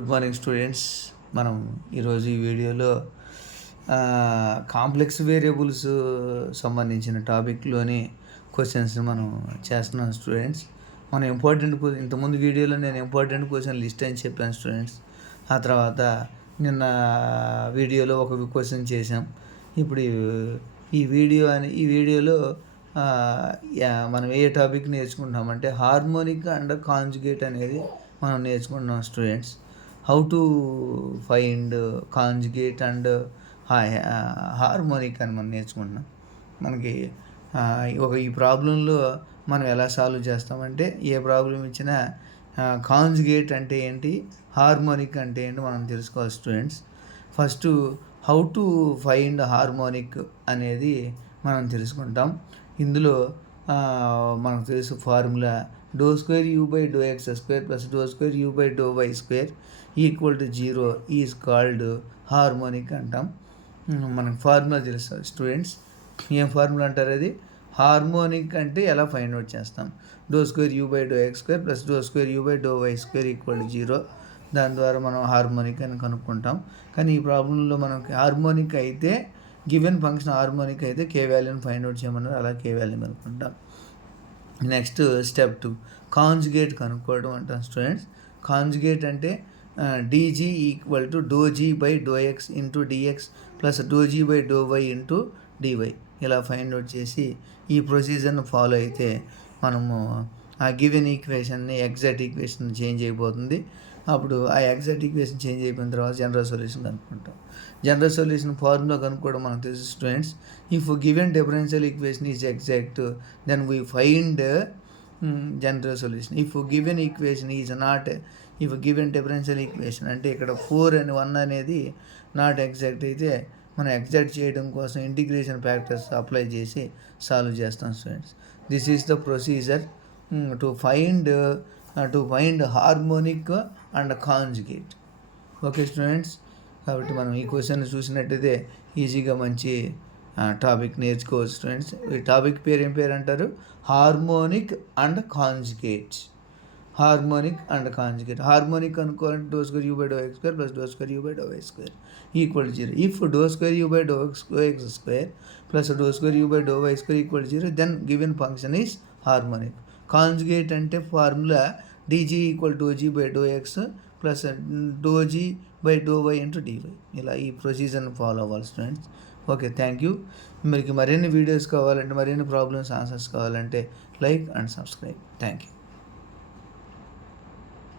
Good morning students. మనం ఈరోజు ఈ వీడియోలో కాంప్లెక్స్ వేరియబుల్స్ సంబంధించిన టాపిక్లోని క్వశ్చన్స్ మనం చేస్తున్నాం స్టూడెంట్స్. మనం ఇంతకుముందు వీడియోలో నేను ఇంపార్టెంట్ క్వశ్చన్ లిస్ట్ అని చెప్పాను స్టూడెంట్స్. ఆ తర్వాత నిన్న వీడియోలో ఒక క్వశ్చన్ చేసాం. ఇప్పుడు ఈ వీడియోలో మనం ఏ టాపిక్ నేర్చుకుంటామంటే హార్మోనిక్ అండ్ కాంజుగేట్ అనేది మనం నేర్చుకుంటున్నాం students. How to find conjugate and harmonic అని మనం నేర్చుకుంటున్నాం. మనకి ఈ ప్రాబ్లంలో మనం ఎలా సాల్వ్ చేస్తామంటే ఏ ప్రాబ్లం ఇచ్చినా కాంజుగేట్ అంటే ఏంటి, హార్మోనిక్ అంటే ఏంటి మనం తెలుసుకోవాలి students. First how to find harmonic అనేది మనం తెలుసుకుంటాం. ఇందులో మనకు తెలుసు formula ∂2u/∂x² + ∂2u/∂y² = 0 is called harmonic అంటాం. మనకు ఫార్ములా తెలుస్తుంది స్టూడెంట్స్. ఏం ఫార్ములా అంటారు అది? హార్మోనిక్ అంటే ఎలా ఫైండ్ అవుట్ చేస్తాం? ∂2u/∂x² + ∂2u/∂y² = 0. దాని ద్వారా మనం హార్మోనిక్ అని కనుక్కుంటాం. కానీ ఈ ప్రాబ్లంలో మనకి హార్మోనిక్ అయితే గివెన్ ఫంక్షన్ హార్మోనిక్ అయితే కే వాల్యూని ఫైండ్ అవుట్ చేయమన్నారు. అలా కే వాల్యూని కనుక్కుంటాం. నెక్స్ట్ స్టెప్ 2 కాంజుగేట్ కనుక్కోవడం అంటాం స్టూడెంట్స్. కాంజుగేట్ అంటే dg = ∂g/∂x × dx + ∂g/∂y × dy. ఇలా ఫైండ్ అవుట్ చేసి ఈ ప్రొసీజర్ని ఫాలో అయితే మనము ఆ గివెన్ ఈక్వేషన్ని ఎగ్జాక్ట్ ఈక్వేషన్ చేంజ్ అయిపోతుంది. అప్పుడు ఆ ఎగ్జాక్ట్ ఈక్వేషన్ చేంజ్ అయిపోయిన తర్వాత జనరల్ సొల్యూషన్ కనుక్కుంటాం. జనరల్ సొల్యూషన్ ఫార్ములా కనుక్కోవడం మనకు తెలుసు students. If given differential equation is exact then we find general solution. If given equation is not, if given differential equation అంటే ఇక్కడ 4 and 1 అనేది నాట్ ఎగ్జాక్ట్ అయితే మనం ఎగ్జాక్ట్ చేయడం కోసం ఇంటిగ్రేషన్ ఫ్యాక్టర్స్ అప్లై చేసి సాల్వ్ చేస్తాం students. This is the procedure to find harmonic and conjugate. Okay students. కాబట్టి మనం ఈ క్వశ్చన్ చూసినట్టయితే ఈజీగా మంచి టాపిక్ నేర్చుకోవచ్చు స్టూడెంట్స్. ఈ టాపిక్ పేరు ఏం పేరు అంటారు? Harmonic and conjugate. Harmonic and conjugate. Harmonic అనుకోవాలంటే ∂2u/∂x² + ∂2u/∂y² = 0. If ∂2u/∂x² + ∂2u/∂y² = 0 then given function is harmonic. Conjugate అంటే formula dg = ∂g/∂x + ∂g/∂y × dy. ఇలా ఈ ప్రొసీజర్ని ఫాలో అవ్వాలి స్టూడెంట్స్. Okay, thank you. మీకు మరిన్ని వీడియోస్ కావాలంటే, మరిన్ని ప్రాబ్లమ్స్ ఆన్సర్స్ కావాలంటే like and subscribe. Thank you.